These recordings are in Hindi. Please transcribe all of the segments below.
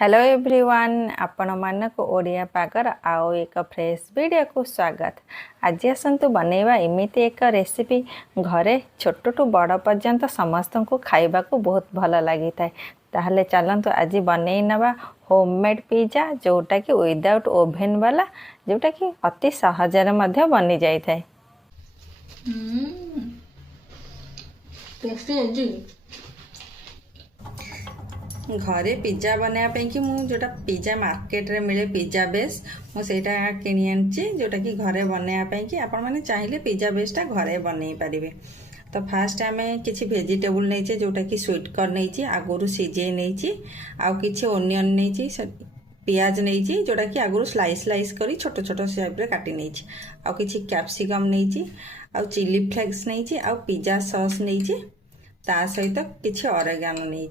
हेलो एवरीवन आपण मानक ओडिया पागर आओ एक फ्रेश वीडियो को स्वागत। आज आसतु बनैबा एमिति एक रेसिपी घरे छोट टू बड़ पर्यंत समस्त को खाइबा को बहुत भल लगी था। ताहले चलतु आज बनई नवा होममेड पिज्जा जोटा कि विदाउट ओभेन वाला जोटा कि अति सहजरे मध्य बनी जाई थाए। घरे पिज्जा बनाया कि मु जोटा पिज्जा मार्केट रे मिले पिज्जा बेस मुझा किणी आनी जोटा कि घरे बनाया कि आपण मैंने चाहिए पिज्जा बेसटा घरे बनई पारे। तो फास्ट आम किसी भेजिटेबल नहीं जोटा कि स्वीट कॉर्न नहीं आगुरी सीझे नहीं आउ कि ओनियन नहीं पियाज नहीं जोटा कि आगुरी स्लाइस स्लाइस कर छोट छोट शेप रे काटी नहीं आउ कि कैप्सिकम नहीं आउ चिली फ्लेक्स नहीं आउ पिज्जा सॉस नहीं ता सहित किसी ऑरेगानो नहीं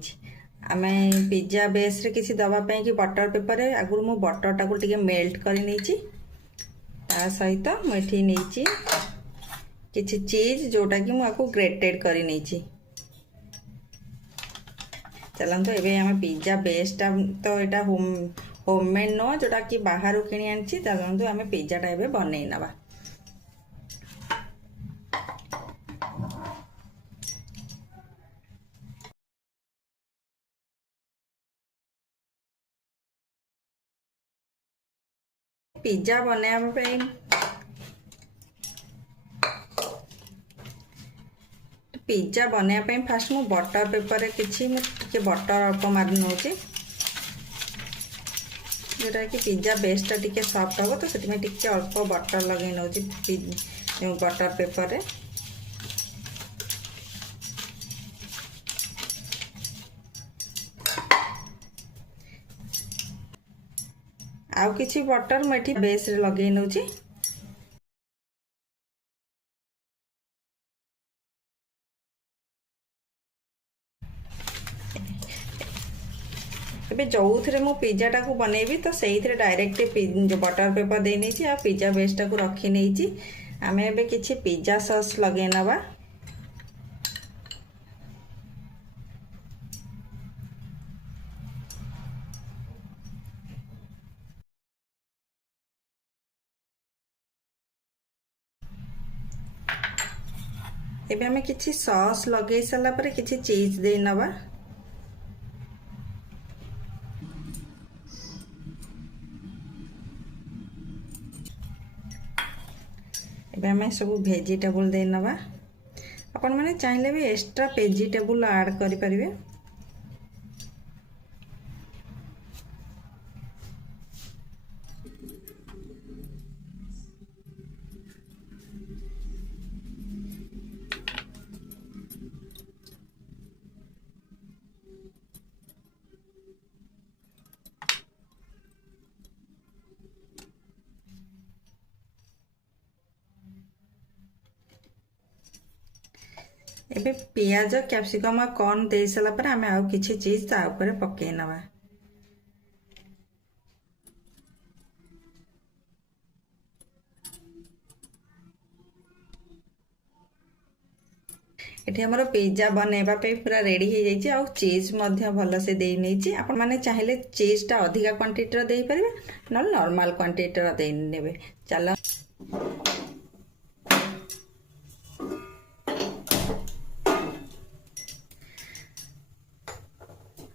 आम पिज्जा बेस रे किसी दवापाई कि बटर पेपर आगुरी मु बटर टाक मेल्ट कर सहित मुझे नहीं किसी चीज जोटा कि मुझे ग्रेटेड कर चलते एवं आम पिज्जा बेसटा तो यहाँ होममेड नुह जोटा कि बाहर किणी आनी चलते आम पिज्जाटा एवं बनई नवा। पिज्जा बनाया पिज्जा बनाया फास्ट मु बटर पेपर किसी बटर अल्प मारि नौ जोटा कि पिज्जा बेसटा टिके सॉफ्ट हम तो से अल्प बटर लगे नौ बटर पेपर रे। आउ किसी बटर मुझे बेस रे लगे नौ ए जो मु पिज्जाटा को बनैबी तो से डायरेक्ट जो बटर पेपर दे नहीं आ पिज्जा बेसटा को रखी नहीं आम ए कि पिज्जा सॉस लगे नवा। एबे हमें किसी सॉस लगे सारा पर किसी चीज दे नवा। एबे हमें सब वेजिटेबल दे नवा। आपण माने चाहिले भी एक्स्ट्रा वेजिटेबल ऐड करि परिबे। एबे पियाज कैप्सिकम कॉर्न दे सारा पर आम आउ किसी चीज ता ऊपर पके नवा। एठी हमर पिज्जा बनैबा पे पूरा रेडी हो जाइए आउ चीज मध्य भल से दे नहीं आपण माने चाहिए चीजटा अधिका क्वांटिटी रो दे परिबे न नॉर्मल क्वांटिटी रो दे नेबे। चलो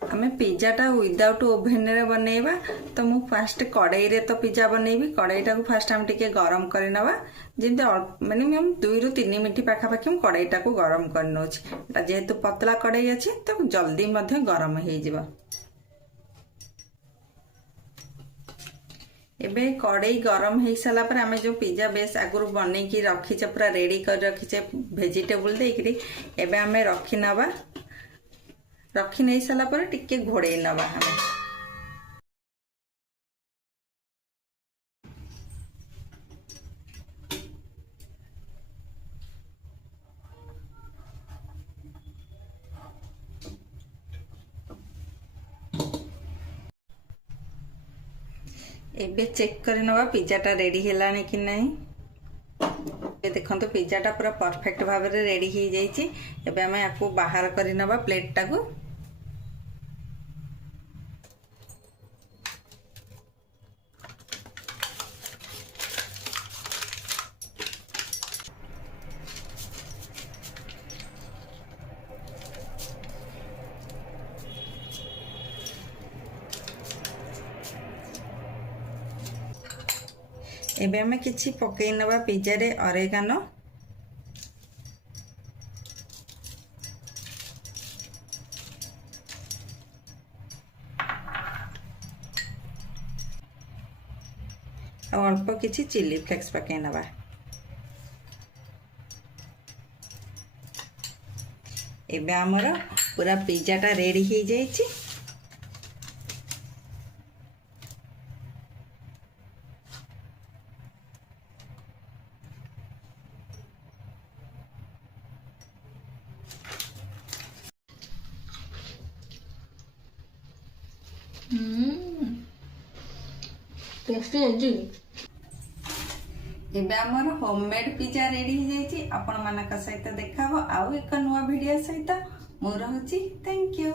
आम पिज्जाटा विदाउट ओभेन रे बनैबा तो मु फास्ट कड़ाई रे तो पिज्जा बनैबी कड़ाईटा को फास्ट आम टिके गरम कर नवा जमी मिनिमम 2 ରୁ 3 मिनट पाखापाखि हम कड़ाईटा को गरम कर नौ जेहेतु पतला कड़ाई अच्छी तो जल्दी मध्य गरम हो। एबे कड़ाई गरम हो सारा पर आम जो पिज्जा बेस आगुरी बनईकी रखीचे पूरा रेडी कर रखीचे वेजिटेबल देकरी एबे आम रखी नवा। रखी नहीं सारा पर टिके घोड़े नवा हमें। एबे चेक कर नवा पिज्जाटा रेडी हेलानी कि नहीं। देखो तो पिज्जाटा पूरा परफेक्ट भाव में रेडी हो जाइए। एबे आम आपको बाहर कर नवा प्लेटा को। एबे आमे किछि पकई नबा पिज्जा रे ऑरेगानो और अल्प किछि चिली फ्लेक्स पकई नबा। एबे हमर पूरा पिज्जा टा रेडी हो जाइछि। टेस्टी है। एबे हमर होममेड पिज्जा रेडी हो जाइछि। आपण मानक सहित देखाबो आउ एक नुवा वीडियो सहित। मु रहउछि। Thank you.